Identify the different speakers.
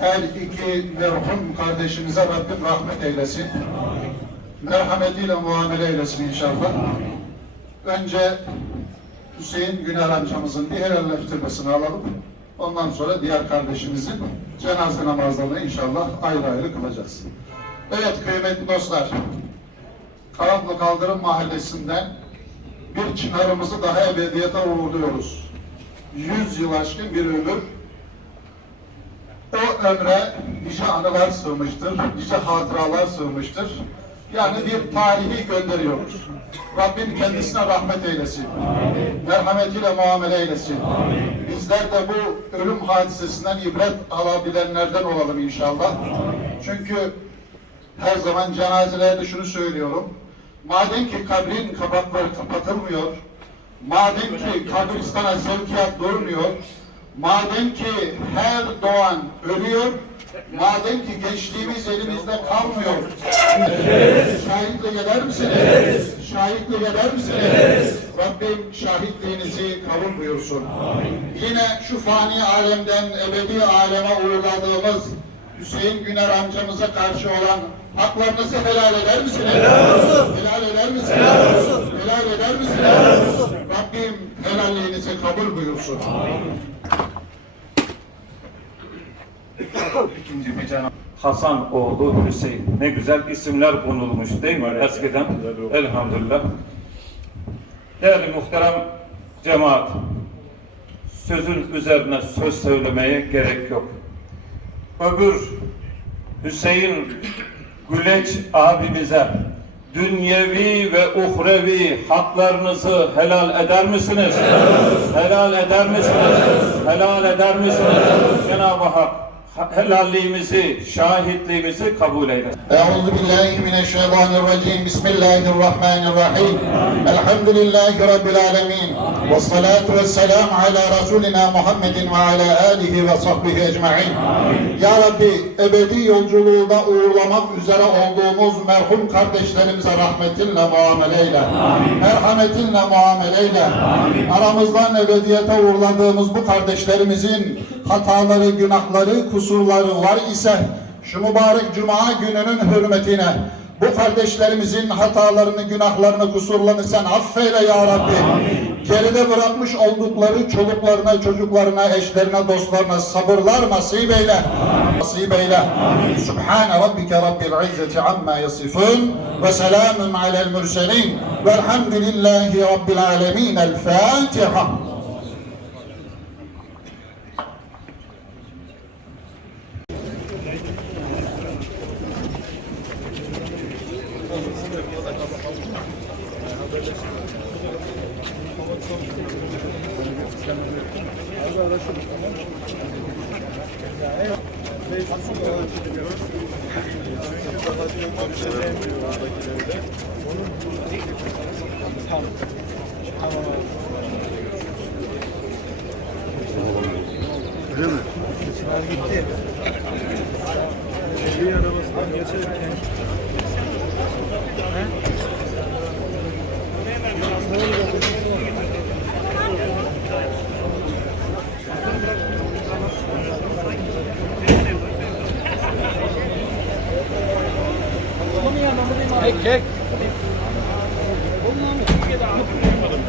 Speaker 1: Her iki merhum kardeşimize Rabbim rahmet eylesin. Merhametiyle muamele eylesin inşallah. Önce Hüseyin Güner amcamızın bir helalleştirmesini alalım. Ondan sonra diğer kardeşimizin cenaze namazlarını inşallah ayrı ayrı kılacağız. Evet kıymetli dostlar, Karanlı Kaldırım Mahallesi'nden bir çınarımızı daha ebediyete uğurluyoruz. Yüz yıl aşkın bir ömür. O ömre nice anılar sığmıştır, nice hatıralar sığmıştır. Yani bir tarihi gönderiyoruz. Rabbim kendisine rahmet eylesin. Merhametiyle muamele eylesin. Bizler de bu ölüm hadisesinden ibret alabilenlerden olalım inşallah. Çünkü her zaman cenazelerde şunu söylüyorum. Madem ki kabrin kapakları kapatılmıyor, madem ki kabristana sevkiyat durmuyor, madem ki her doğan ölüyor, madem ki gençliğimiz elimizde kalmıyor. Şahitlik eder misiniz? Şahitlik eder misiniz? Rabbim şahitliğinizi kabul buyursun. Yine şu fani alemden ebedi aleme uğurladığımız Hüseyin Güner amcamıza karşı olan haklarınızı helal eder misiniz? Helal olsun. Helal eder misiniz? Helal olsun. Helal eder misiniz? Helal olsun. Rabbim helalliğinizi kabul buyursun.
Speaker 2: İkinci bir cenab Hasan oğlu Hüseyin. Ne güzel isimler konulmuş değil mi eskiden? Elhamdülillah. Değerli muhterem cemaat, sözün üzerine söz söylemeye gerek yok. Öbür Hüseyin Güleç abimize dünyevi ve uhrevi haklarınızı helal eder misiniz? Helal eder misiniz? Helal eder misiniz? Cenab-ı Hak helalliğimizi, şahitliğimizi kabul eylesin.
Speaker 1: Euzu billahi mineşşeytanirracim. Bismillahirrahmanirrahim. Elhamdülillahi rabbil alamin. Ve salatu vesselam ala rasulina Muhammedin ve ala alihi ve sahbihi ecmaîn. Ya Rabbi, ebedi yolculuğuna uğurlamak üzere olduğumuz merhum kardeşlerimize rahmetinle muamele eyle. Merhametinle muamele eyle. Aramızdan ebediyete uğurladığımız bu kardeşlerimizin hataları, günahları, kusurları var ise şu mübarek cuma gününün hürmetine bu kardeşlerimizin hatalarını, günahlarını, kusurlarını sen affeyle ya Rabbi. Geride bırakmış oldukları çoluklarına, çocuklarına, eşlerine, dostlarına sabırlar nasip eyle. Nasip eyle. Subhane rabbike rabbil izzeti amma yasifun ve selamun alel mürselin velhamdülillahi rabbil alemin. El Fatiha.
Speaker 3: Öyle mi?
Speaker 1: gitti. Bir arabasından geçerken... He?
Speaker 2: Kek kek. Bunun namı Türkiye'de anı duymadım.